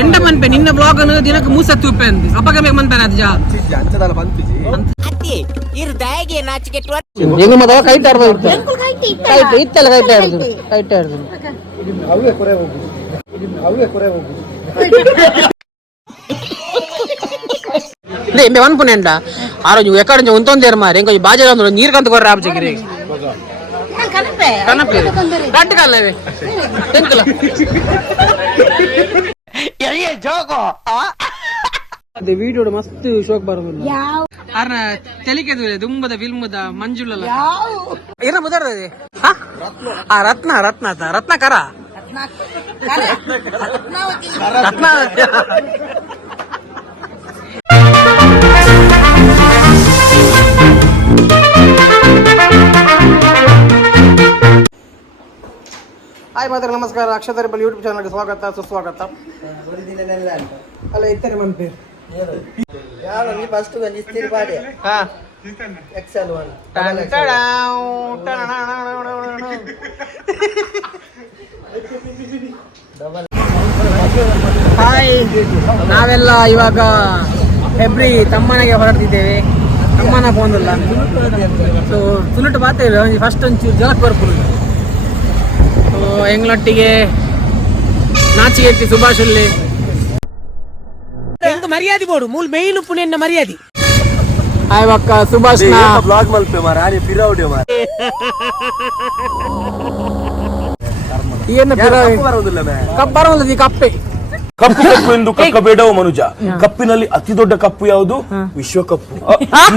ಎಂಡ ಮನ್ಪೆ ನಿನ್ನ ಬ್ಲಾಗ್ ಅನ್ನು ದಿನಕ್ಕೆ 3 ಸತಿ ಉಪ್ಪೆ ಅಂದಿ ಅಪ್ಪಗೆ ಬೇಕು ಮನ್ಪೆ ಅದು ಜಾ ಅಂಚದಲ್ಲ ಬಂತು ಅತ್ತಿ ಇರ್ ದಾಯಿಗೆ ನಾಚಿಕೆ ಹೆಂಗ ಮದ ಕೈಟ್ ಆಡ್ಬೇಕು ಕೈಟ್ ಇತ್ತಲ್ಲ ಕೈಟ್ ಆಡುದು ಅವೇ ಕೊರೆ ಹೋಗು ಎಂಬೆ ಅನ್ಪುನೆಂಡ ಆರೋಜು ಎಕಡೆ ಉಂತೊಂದೇರು ಮಾರಿ ಹೆಂಗ ಬಾಜಾರ ಅಂದ್ರೆ ನೀರು ಕಂತ ಕೊರ್ರ ಆಬ್ಜಗಿರಿ ಕನಪೆ ಕಟ್ಟು ಕಾಲವೇ ತೆಂಕಲ ಅದೇ ವಿಡಿಯೋ ಮಸ್ತ್ ಶೋಕ್ ಬರೋದಿಲ್ಲ ಅರ್ನ ತೆಲಿಕೆದು ದುಂಬದ ಫಿಲ್ಮದ ಮಂಜುಳಲ್ಲ ಏನ ಮುದರ್ದೆ ಆ ರತ್ನ ರತ್ನ ರತ್ನ ಕರ ರತ್ನ ಹಾಯ್ ಮಾತ್ರ ನಮಸ್ಕಾರ ಅಕ್ಷರ ಬಲ್ ಯೂಟ್ಯೂಬ್ ಚಾನಲ್ಗೆ ಸ್ವಾಗತ ಸುಸ್ವಾಗತ ಅಲ್ಲ ಇತ್ತರೆ ಮನ್ ಪೇರು ಯಾರು ನೀ ಫಸ್ಟ್ ಬಂದಿಸ್ತೀರಿ ಬಾಡಿ ಹಾ ಎಕ್ಸೆಲ್ 1 ಹಾಯ್ ನಾವೆಲ್ಲ ಇವಾಗ ಫೆಬ್ರಿ ತಮ್ಮನೆಗೆ ಹೊರಡ್ತಿದ್ದೇವೆ ತಮ್ಮನ ಫೋನಿಲ್ಲ ಸೊ ಸುಲುಟು ಬಾತೇವೆ ಫಸ್ಟ್ ಒಂಚೂರು ಜಲಕ್ ಬರ್ಪುರು ಸೊ ಎಂಗ್ಲೊಟ್ಟಿಗೆ ನಾಚಿಗೆಟ್ಟಿ ಸುಭಾಷಲ್ಲಿ ಮರ್ಯಾದೆ ಬೋಡು ಮೂಲ ಮೇಯ್ನು ಪುಣ್ಯನ ಮರ್ಯಾದೆ ಹಾಯ್ ಅಕ್ಕ ಸುಭಾಷ್ ಬ್ಲಾಗ್ ಮಲ್ಪೆ ಮಾರ ಆನಿ ಪಿರೌಡಿಯೋ ಮಾರ ಏನು ಬರೋದಿಲ್ಲ ಬರೋದಿಲ್ಲ ಈ ಕಪ್ಪೆ ಕಪ್ಪು ಕಪ್ಪು ಎಂದು ಕಕ್ಕಬೇಡವ ಮನುಜ ಕಪ್ಪಿನಲ್ಲಿ ಅತಿ ದೊಡ್ಡ ಕಪ್ಪು ಯಾವುದು ವಿಶ್ವಕಪ್ಪು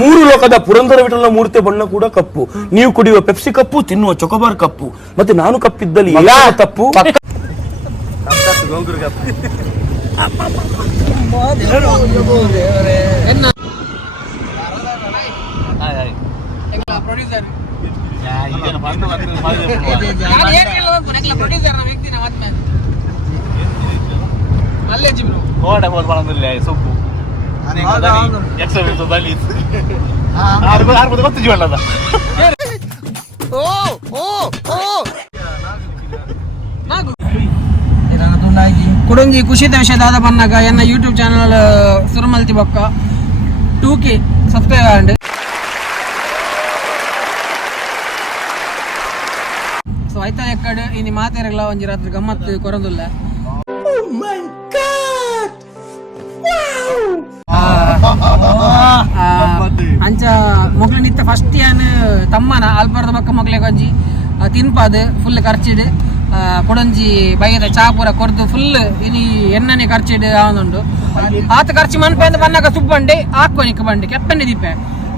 3 ಲೋಕದ ಪುರಂದರ ವಿಠಲನ ಮೂರ್ತಿ ಬಣ್ಣ ಕೂಡ ಕಪ್ಪು ನೀವು ಕುಡಿಯುವ ಪೆಪ್ಸಿ ಕಪ್ಪು ತಿನ್ನುವ ಚೊಕೊಬಾರ್ ಕಪ್ಪು ಮತ್ತೆ ನಾನು ಕಪ್ಪಿದ್ದಲ್ಲಿ ಯಾವ ತಪ್ಪು ಸೊಪ್ಪು ಕುಡಂಜಿ ಖುಷಿದ ವಿಷಯದ ಬನ್ನಾಗ ಎನ್ನ ಯೂಟ್ಯೂಬ್ ಚಾನಲ್ ಸುರಮಲ್ತಿ ಬೊಕ್ಕ 2K ಸಬ್ಸ್ಕ್ರೈಬ್ ಆಂಡ್ ಸೊ ಆಯ್ತಾ ಎಕ್ಕಡೆ ಇನಿ ಮಾತಾರಲ್ಲ ಒಂಜಿ ರಾತ್ರಿ ಗಮ್ಮತ್ತು ಕೊರೊಂದುಲ್ಲ ಅಂಚ ಮೊಗ್ಲು ನಿತ್ತ ಫಸ್ಟ್ ಏನ್ ತಮ್ಮನ ಅಲ್ಬರ್ದ ಬಕ್ಕ ಮೊಗ್ಲೆ ಕೊಂಜಿ ತಿನ್ಪಾದು ಫುಲ್ ಖರ್ಚಿಡು ಕೊಡೊಂಜಿ ಬೈದ ಚಾಪುರ ಕೊರ್ದು ಫುಲ್ ಇನಿ ಎಣ್ಣನೆ ಖರ್ಚಿಡು ಆವೊಂದುಂಡು ಆತ ಖರ್ಚು ಮನ್ಪೆ ಅಂತ ಬನ್ನಾಗ ಸುಬ್ಬಂಡೆ ಹಾಕೋನಿಕ್ ಬಂಡೆ ಕೆಪ್ಪಂಡೆ ದೀಪೆ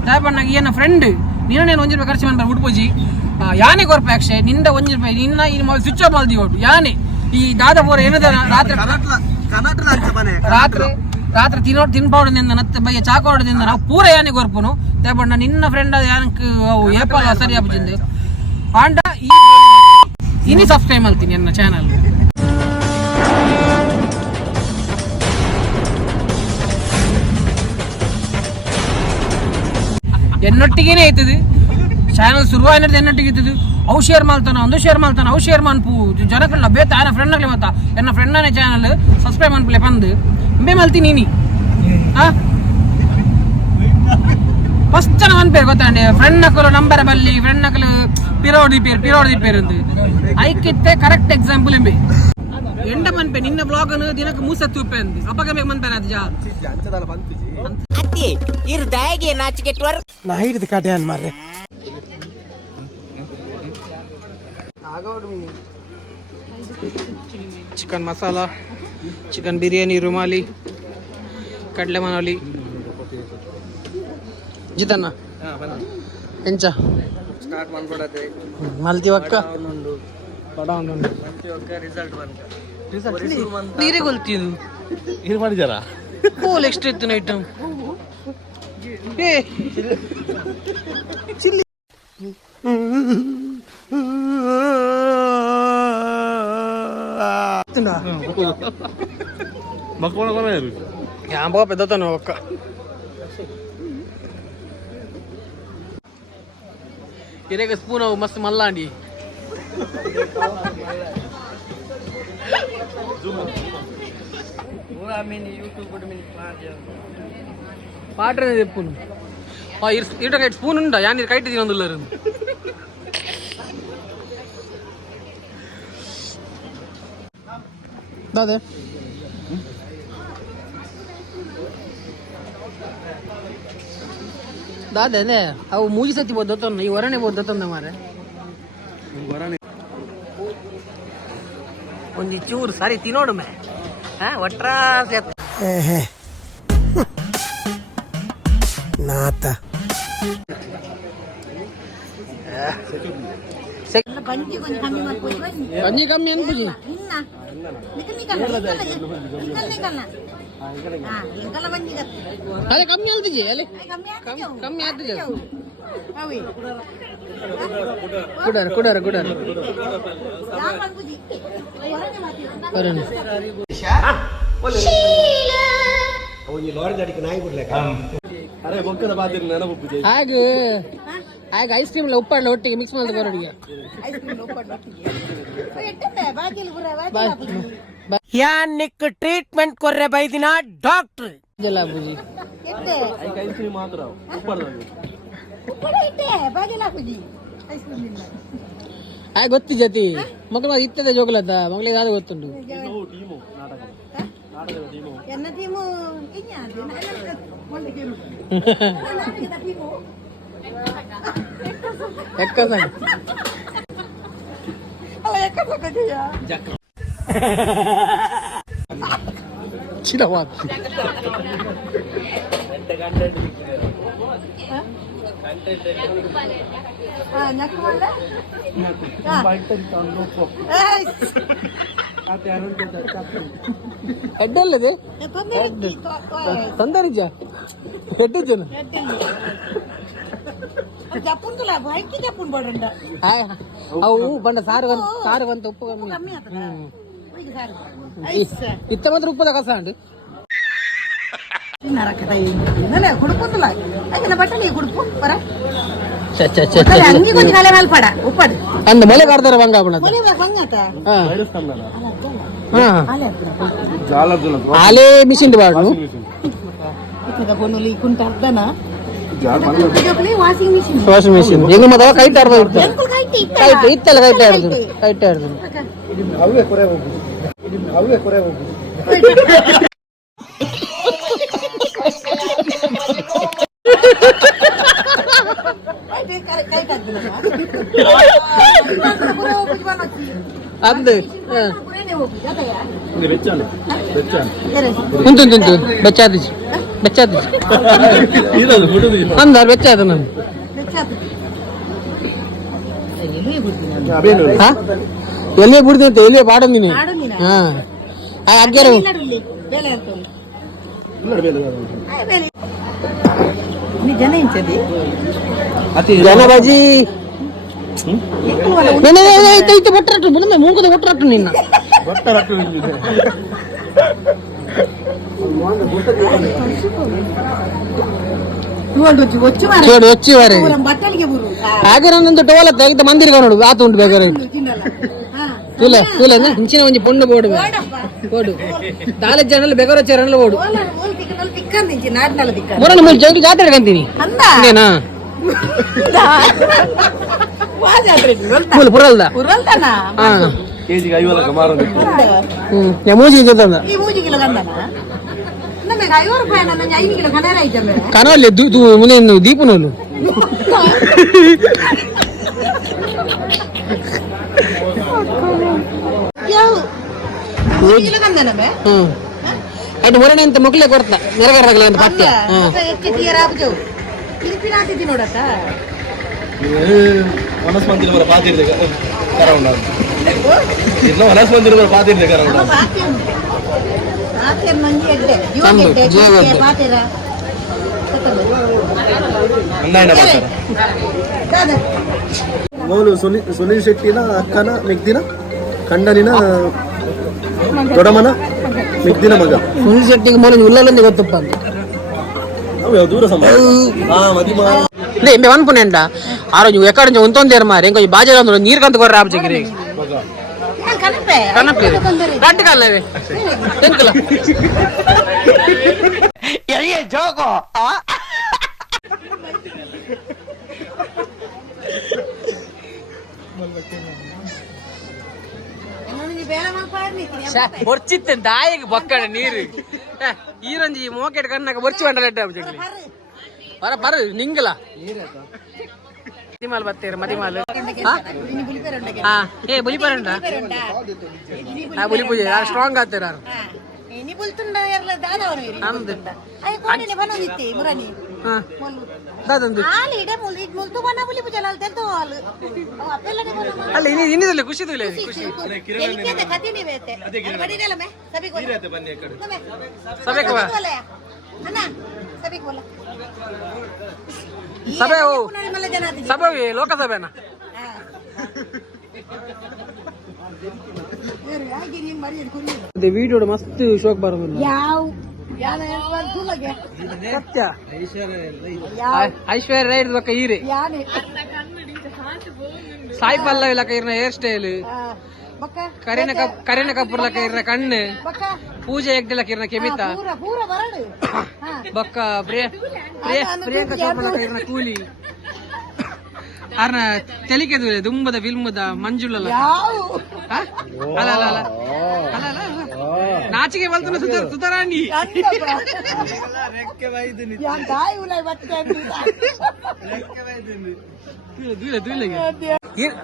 ದಾಯ ಬನ್ನಾಗ ಏನ ಫ್ರೆಂಡ್ ನೀನೇನು 1 ರೂಪಾಯಿ ಖರ್ಚು ಮನ್ಪ ಉಡ್ಪೋಜಿ ಯಾನೆ ಕೊರ್ಪೆ ಅಕ್ಷಯ್ ನಿಂದ 1 ರೂಪಾಯಿ ನಿನ್ನ ಈ ಸ್ವಿಚ್ ಆಫ್ ಮಲ್ದಿ ಹೊಟ್ಟು ಯಾನೆ ಈ ದಾದಪುರ ಏನದ ರಾತ್ರಿ ತಿನ್ಪಾವಡದಿಂದ ನತ್ತ ಬಯ್ಯ ಚಾಕೋಡದಿಂದ ನಾವು ಪೂರ ಯಾನೆ ಕೊರ್ಪುನು ತೇಬಣ್ಣ ನಿನ್ನ ಫ್ರೆಂಡ್ ಅದು ಯಾನಕ್ಕೆ ಅವು ಏಪಲ್ಲ ಸರಿ ಹಬ್ಬಜಿಂದು ಆಂಡ ಇನಿ ಸಬ್ಸ್ಕ್ರೈಬ್ ಮಾಡ್ತೀನಿ ನನ್ನ ಚಾನಲ್ ಎನ್ನೊಟ್ಟಿಗೇನೆ ಐತದು ಚಾನಲ್ ಶುರುವಾಯಿನದ್ದು ಎನ್ನೊಟ್ಟಿಗೆ ಇದ್ದದು ಅವು ಶೇರ್ ಮಾಡ್ತಾನ ಒಂದು ಶೇರ್ ಮಾಡ್ತಾನ ಅವು ಶೇರ್ ಮನ್ಪು ಜನಗಳನ್ನ ಬೇತ ಆನ ಫ್ರೆಂಡ್ ಆಗ್ಲಿ ಮತ್ತ ಎನ್ನ ಫ್ರೆಂಡನೇ ಚಾನಲ್ ಸಬ್ಸ್ಕ್ರೈಬ್ ಮನ್ಪಲೆ ಬಂದು ಇಂಬೆ ಮಲ್ತೀನಿ ನೀನಿ ಫಸ್ಟ್ ಜನ ಅನ್ಪೇರು ಗೊತ್ತಾಂಡೆ ಫ್ರೆಂಡ್ ನಕಲು ನಂಬರ್ ಬಲ್ಲಿ ಫ್ರೆಂಡ್ ನಕಲು ಪಿರೋಡಿ ಪೇರು ಅಂತ ಐಕಿತ್ತೆ ಕರೆಕ್ಟ್ ಎಕ್ಸಾಂಪಲ್ ಎಂಬೆ ಎಂಡ ಮನ್ಪೆ ನಿನ್ನ ಬ್ಲಾಗ್ ಅನ್ನು ದಿನಕ್ಕೆ 3 ಸತಿ ಉಪ್ಪೆ ಅಂದಿ ಅಪ್ಪಗೆ ಬೇಕು ಮನ್ಪೇರ ಅದು ಜಾ ಅಂಚದಲ್ಲ ಬಂತು ಅತ್ತಿ ಇರ್ ದಾಯಿಗೆ ನಾಚಿಕೆ ನಾ ಹಿಡಿದು ಕಟ್ಯಾನ್ ಮಾರ್ರೆ ಚಿಕನ್ ಮಸಾಲಾ ಚಿಕನ್ ಬಿರಿಯಾನಿ ರುಮಾಲಿ ಕಡಲೆ ಮನಾಲಿ ಜಿತನ್ನ ಎಂಚ ಸ್ಟಾರ್ಟ್ ಮಾಡ್ಕೊಡತ್ತೆ ಮಲ್ತಿ ಒಕ್ಕ ಬಡ ಒಂದುಂಡು ನೀರೇ ಗೊಲ್ತಿದು ಇದು ಮಾಡಿದಾರ ಕೋಲ್ ಎಕ್ಸ್ಟ್ರಾ ಇತ್ತು ಐಟಮ್ ಏ ಚಿಲ್ಲಿ ಮಕ್ಕಳ ಯಾಂಬ పెద్దతను ఒక్క ಇರೇಗ ಸ್ಪೂನ್ ಅವು ಮಸ್ತ್ ಮಲ್ಲಾಂಡಿ పాట చెప్పు ఇట స్పూన్ ఉండా యా నీరు కైట్ తినందున్నారు దాదే ದಾದೆ ಅವು ಮೂಜಿ ಸತಿ ಬೋದ್ದತ್ತೊಂದು ಈ ಹೊರನೆ ಬೋದ್ದತ್ತೊಂದ ಮಾರೆ ಒಂದು ಚೂರು ಸರಿ ತಿನ್ನೋಡು ಮೇ ಒಟ್ರ ನಾತ ಗಂಜಿ ಕಮ್ಮಿ ಅನ್ಪುಜಿ ಅದೇ ಕಮ್ಮಿ ಅಲ್ತಿಜಿ ಅಲ್ಲಿ ಕಮ್ಮಿ ಆಗ್ತಿಜ ಕುಡಾರ ಹಾಗೆ ಐಸ್ ಕ್ರೀಮ್ ಉಪ್ಪಾಡ್ಲ ಒಟ್ಟಿಗೆ ಮಿಕ್ಸ್ ಮಾಡಿದ ಬರೋಡಿಗೆ ಯಾನಿಕ್ ಟ್ರೀಟ್ಮೆಂಟ್ ಕೊರ್ರೆ ಬೈದಿನ ಡಾಕ್ಟರ್ ಜಲ್ಲ ಬುಜಿ ಹಾಗೆ ಗೊತ್ತಿ ಜತಿ ಮಕ್ಕಳು ಇತ್ತದ ಜೋಗಲದ ಮಗಳಿಗೆ ಅದು ಗೊತ್ತುಂಟು చిరవాత్ ಹೆಡ್ಡಲ್ಲದೆ ತಂದರಿಜ ಹೆಡ್ಡಿಜನ ಅವು ಬಂಡ ಸಾರು ಬಂತ ಉಪ್ಪು ಕಮ್ಮಿ ಇತ್ತ ಮಾತ್ರ ಉಪ್ಪದ ಕಸ ಉಂಟು ಅಂದ ಮಳೆ ಕಡ್ದಾರ ಬಂಗ ಆಲೆ ಮಿಷಿನ್ ಬಾಡು ವಾಷಿಂಗ್ ಮಿಷಿನ್ ಹೆಂಗ ಮದ ಕೈಟ್ ಆಡ್ದು ಕೈಟ್ ಇತ್ತಲ್ಲ ಕೈಟ್ ಆಡ್ದು ಅಂದು ಉಂಟು ಬೆಚ್ಚಾದಿಜಿ ಅಂದಾರ ಬೆಚ್ಚಾದ ನಾನು ಎಲ್ಲಿಯೇ ಬಿಡ್ತೀನಿ ಅಂತ ಎಲ್ಲಿಯೇ ಪಾಡ ನೀನು ಹಾ ಅಗ್ಗ್ಯಾರ ಜನ ಬಾಜಿ ಬೊಟ್ಟರಟ್ಟು ಮುಂದೆ ಮೂಗದ ಬೊಟ್ಟರಟ್ಟು ನಿನ್ನ చూడు వచ్చి వారి ఆగే నన్ను టోల తెగ మందిరిగా ನೋಡು ಆತ ಉಂಟು ಬೇಕಾರೆ ತೂಲೆ ತೂಲೆ ಹಿಂಚಿನ ಒಂಜಿ ಪೊಣ್ಣು ಬೋಡು ಬೋಡು ನಾಲ್ಕು ಜನರಲ್ಲಿ ಬೇಕಾರೆ ಚರಣಲ್ಲಿ ಬೋಡು ಮೊರನ ಮೂರು ಜೋಗಿ ಜಾತ್ರೆ ಕಂತೀನಿ ಇನ್ನೇನಾ ಪುರಲ್ದ ಮೂಜಿ ಕನವಲ್ಲಿ ಮುಂದೆ ದೀಪನೋನು ಅದು ಹೊರನೆ ಅಂತ ಮಕ್ಕಳೇ ಕೊಡ್ತಾ ನೆರವೇರಾಗಲ್ಲ ಅಂತ ಪಠ್ಯ ಮನಸ್ ಮಂದಿರ ಪಾತಿರ್ದೆ ಕರೌಂಡ ಮನಸ್ ಮಂದಿರ ಪಾತಿರ್ದೆ ಕರೌಂಡ ಅವನು ಸುನೀಲ್ ಶೆಟ್ಟಿನ ಅಕ್ಕನ ಮೆಗ್ದಿನ ಕಂಡನಿನ ದೊಡ್ಡಮ್ಮನ ಮೆಗ್ದಿನ ಮಗ ಸುನೀಲ್ ಶೆಟ್ಟಿಗೆ ಮೊನ್ನೆ ಉಲ್ಲಲ್ಲಿ ಗೊತ್ತಪ್ಪ ಅಂತ దూర ఎంబే అనుకునేంట ఆ రోజు ఎక్కడ నుంచి ఉంటుందేరు మరి ఇంకొంచెం బాధ్యత నీరు కంత కూడా రాబోచ్చి ಕನಪೆ ಗಂಟು ಕಾಲವೇ ಎಂಕಲ ಜೋಗೋ ಬೊರ್ಚಿತ್ತೆ ದಾಯಿಗೆ ಬೊಕ್ಕಡೆ ನೀರು ಈರೊಂಜಿ ಮೋಕೆಟ್ ಕಣ್ಣಾಗ ಬೊರ್ಚಿ ಬಂಡಲೆಡ್ಡ ಬರ ಬರ ನಿಂಗಲ ಮದಿಮಾಲ್ ಬತ್ತೇರು ಮದಿಮಾಲ್ ಹಾ ಏ ಬುಲಿ ಪರಂಡ ಹಾ ಬುಲಿ ಪೂಜೆ ಯಾರು ಸ್ಟ್ರಾಂಗ್ ಆಗ್ತಾರ ಅಲ್ಲ ಇನ್ನಿದಲ್ಲಿ ಖುಷಿ ಖುಷಿ ಸಭೆ ಸಭೆ ಲೋಕಸಭೆನಾ ವಿಡಿಯೋ ಮಸ್ತ್ ಶೋಕ್ ಬರೋದಿಲ್ಲ ಸತ್ಯ ಐಶ್ವರ್ಯ ರೈ ಇರ್ಬೇಕ ಈರೆ ಸಾಯಿ ಪಲ್ಲವಿ ಲಕ ಇರ್ನ ಹೇರ್ ಸ್ಟೈಲ್ ಕರೀನ ಕಪೂರ್ ಲಕ ಇರ್ನ ಕಣ್ಣು ಪೂಜೆ ಹೆಗ್ಡೆ ಲಕ ಇರ್ನ ಕೆಮಿತ ಬೊಕ್ಕ ಪ್ರಿಯಾಂಕಾ ಚೋಪ್ರಾ ಲಕ ಇರ್ನ ಕೂಲಿ ಅರ್ನ ತೆಲಿಕೆದು ದುಂಬದ ಫಿಲ್ಮದ ಮಂಜುಳ ಅಲ್ಲ ಅಲ್ಲ ಅಲ್ಲ ಅಲ್ಲ ನಾಚಿಕೆ ಬಲ್ತನ ಸುತರಾಣಿ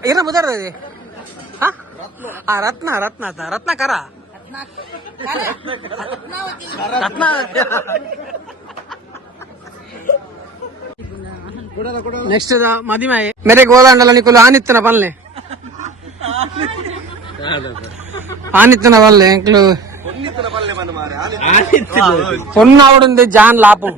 ಏನ ಮುದಾರದೆ ರತ್ನ ರತ್ನ ರತ್ನ ಕರ ರತ್ನ ನೆಕ್ಸ್ಟ್ ಮದಿಮೆ ಮೇರೆ ಗೋಲಾಂಡಲ ನಿಕುಲು ಆನಿತ್ತನ ಪಲ್ಲೆ ಆನಿತ್ತನ ಪಲ್ಲೆ ಎಂಕ್ಲು ಪೊನ್ನಾವಡುಂದೆ ಜಾನ್ ಲಾಪು